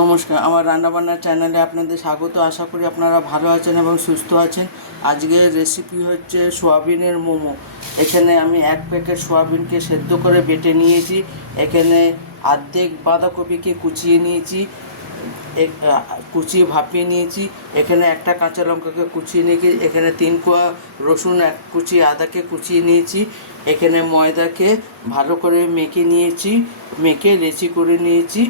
নমস্কার, আমার রান্নাবান্নার চ্যানেলে আপনাদের স্বাগত। আশা করি আপনারা ভালো আছেন এবং সুস্থ আছেন। আজকের রেসিপি হচ্ছে সোয়াবিনের মোমো। এখানে আমি 1 প্যাকেট সোয়াবিনকে সেদ্ধ করে বেটে নিয়েছি। এখানে অর্ধেক বাঁধাকপিকে কুচিয়ে নিয়েছি, কুচিয়ে ভাপিয়ে নিয়েছি। এখানে একটা কাঁচা লঙ্কাকে কুচিয়ে নিয়েছি। এখানে 3 কোয়া রসুন, 1 কুচি আদাকে কুচিয়ে নিয়েছি। এখানে ময়দাকে ভালো করে মেখে নিয়েছি, মেখে লেচি করে নিয়েছি।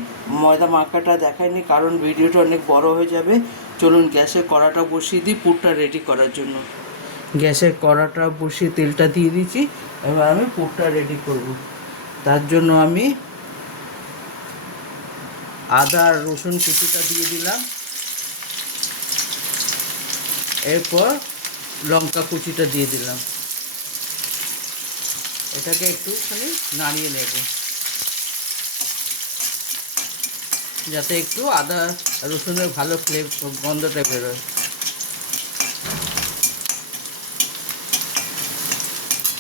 ময়দা মাখাটা দেখায়নি কারণ ভিডিওটা অনেক বড় হয়ে যাবে। চলুন গ্যাসে কড়াটা বসিয়ে দিই পুরটা রেডি করার জন্য। গ্যাসের কড়াটা বসিয়ে তেলটা দিয়ে দিয়েছি। এবার আমি পুরটা রেডি করব। তার জন্য আমি আদা আর রসুন কুচিটা দিয়ে দিলাম। এরপর লঙ্কা কুচিটা দিয়ে দিলাম। এটাকে একটুখানি নাড়িয়ে নেব যাতে একটু আদা রসুনের ভালো গন্ধটা বেরোয়।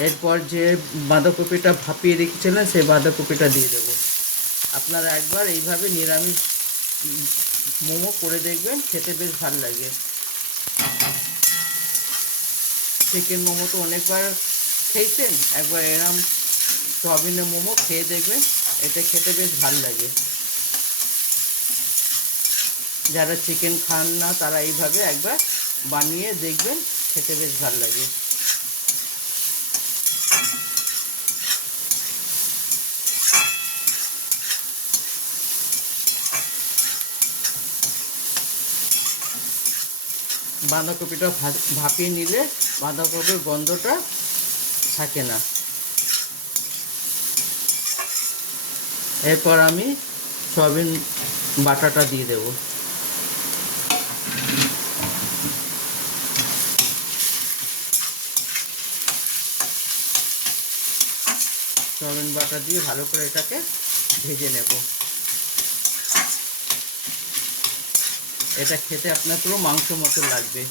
এরপর যে বাঁধাকপিটা ভাপিয়ে রেখেছিলেন সেই বাঁধাকপিটা দিয়ে দেবো। আপনারা একবার এইভাবে নিরামিষ মোমো করে দেখবেন, খেতে বেশ ভালো লাগে। চিকেন মোমো তো অনেকবার খেয়েছেন, একবার এরম সোয়াবিনের মোমো খেয়ে দেখবেন, এটা খেতে বেশ ভালো লাগে। যারা চিকেন খান না তারা এইভাবে একবার বানিয়ে দেখবেন, খেতে বেশ ভালো লাগে। বাঁধাকপিটা ভাপিয়ে নিলে বাঁধাকপির গন্ধটা থাকে না। এরপর আমি সয়াবিন বাটাটা দিয়ে দেব। সয়াবিন বাটা দিয়ে ভালো করে এটাকে ভেজে নেব। এটা খেতে আপনার পুরো মাংস মতো লাগবে।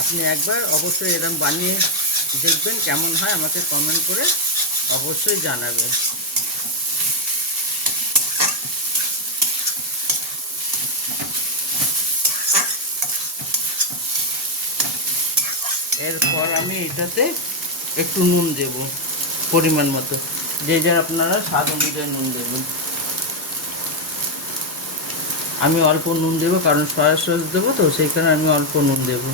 আপনি একবার অবশ্যই এরকম বানিয়ে দেখবেন, কেমন হয় আমাকে কমেন্ট করে অবশ্যই জানাবেন। এরপর আমি এটাতে একটু নুন দেব পরিমাণ মতো, যে যার আপনারা স্বাদ অনুযায়ী নুন দেবেন। আমি অল্প নুন দেবো কারণ সয়া সস দেবো, তো সেই কারণে আমি অল্প নুন দেবো।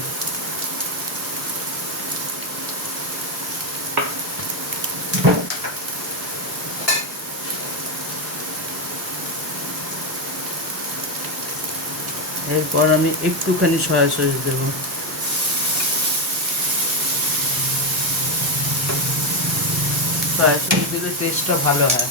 এরপর আমি একটুখানি সয়া সস দেবো। সয়া সস দিলে টেস্টটা ভালো হয়।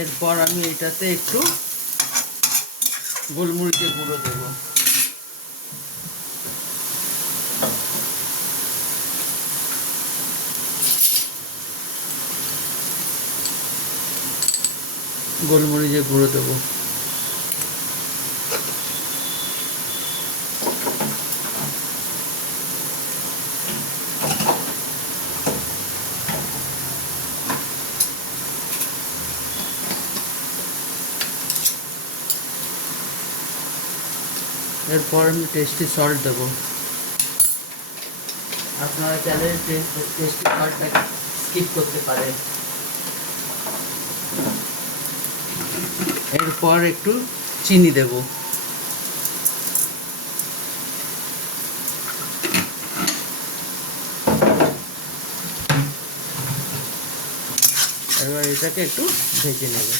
এরপর আমি এটাতে একটু গোলমরিচের গুঁড়ো দেব। গোলমরিচের গুঁড়ো দেবো। এরপর আমি টেস্টি সল্ট দেবো। আপনারা চাইলে টেস্টি সল্টটা স্কিপ করতে পারেন। এরপর একটু চিনি দেব। এবার এটাকে একটু ভেজে নেব।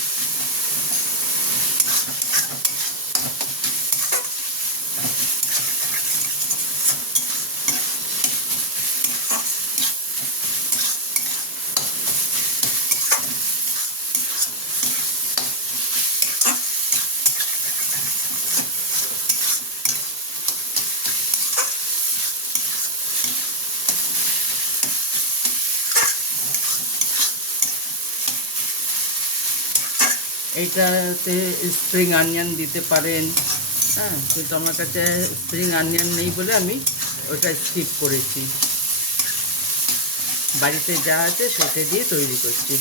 এইটাতে স্প্রিং অনিয়ন দিতে পারেন, হ্যাঁ, কিন্তু আমার কাছে স্প্রিং অনিয়ন নেই বলে আমি ওটা স্কিপ করেছি। বাড়িতে যা আছে সেটা দিয়ে তৈরি করছি।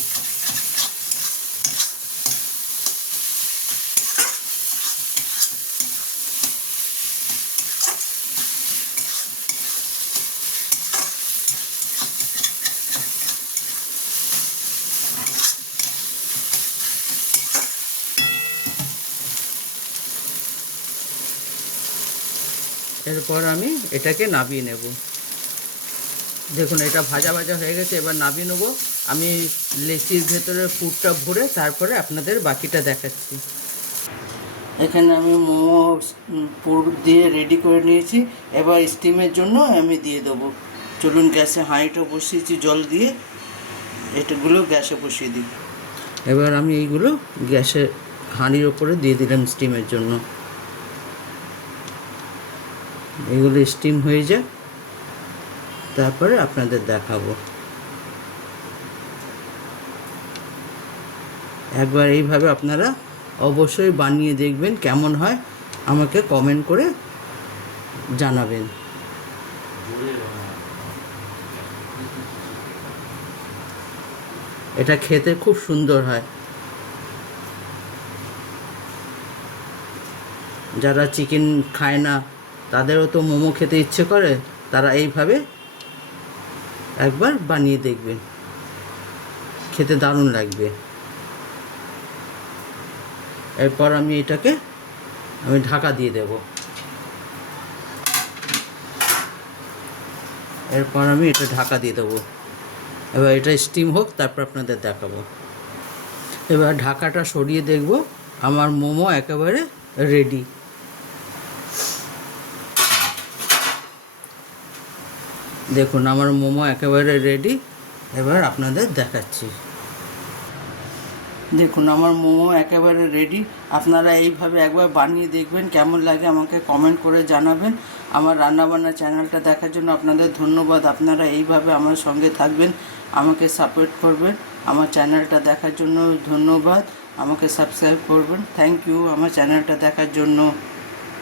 এরপর আমি এটাকে নামিয়ে নেব। দেখুন এটা ভাজা ভাজা হয়ে গেছে, এবার নামিয়ে নেব। আমি লেচির ভেতরে পুরটা ভরে তারপরে আপনাদের বাকিটা দেখাচ্ছি। এখানে আমি মোমো পুর দিয়ে রেডি করে নিয়েছি, এবার স্টিমের জন্য আমি দিয়ে দেবো। চলুন গ্যাসে হাঁড়িটা বসিয়েছি জল দিয়ে, এটাগুলো গ্যাসে বসিয়ে দিই। এবার আমি এইগুলো গ্যাসের হাঁড়ির ওপরে দিয়ে দিলাম স্টিমের জন্য। এগুলো স্টিম হয়ে যায়, তারপরে আপনাদের দেখাবো। একবার এইভাবে আপনারা অবশ্যই বানিয়ে দেখবেন, কেমন হয় আমাকে কমেন্ট করে জানাবেন। এটা খেতে খুব সুন্দর হয়। যারা চিকেন খায় না তাদেরও তো মোমো খেতে ইচ্ছে করে, তারা এইভাবে একবার বানিয়ে দেখবেন, খেতে দারুণ লাগবে। এরপর আমি এটাকে ঢাকা দিয়ে দেব। এরপর আমি এটা ঢাকা দিয়ে দেবো। এবার এটা স্টিম হোক, তারপর আপনাদের দেখাবো। এবার ঢাকাটা সরিয়ে দেখব, আমার মোমো একেবারে রেডি। দেখুন আমার মোমো একেবারে রেডি, এবার আপনাদের দেখাচ্ছি। দেখুন আমার মোমো একেবারে রেডি। আপনারা এইভাবে একবার বানিয়ে দেখবেন, কেমন লাগে আমাকে কমেন্ট করে জানাবেন। আমার রান্নাবান্না চ্যানেলটা দেখার জন্য আপনাদের ধন্যবাদ। আপনারা এইভাবে আমার সঙ্গে থাকবেন, আমাকে সাপোর্ট করবেন। আমার চ্যানেলটা দেখার জন্য ধন্যবাদ। আমাকে সাবস্ক্রাইব করবেন। থ্যাংক ইউ আমার চ্যানেলটা দেখার জন্য।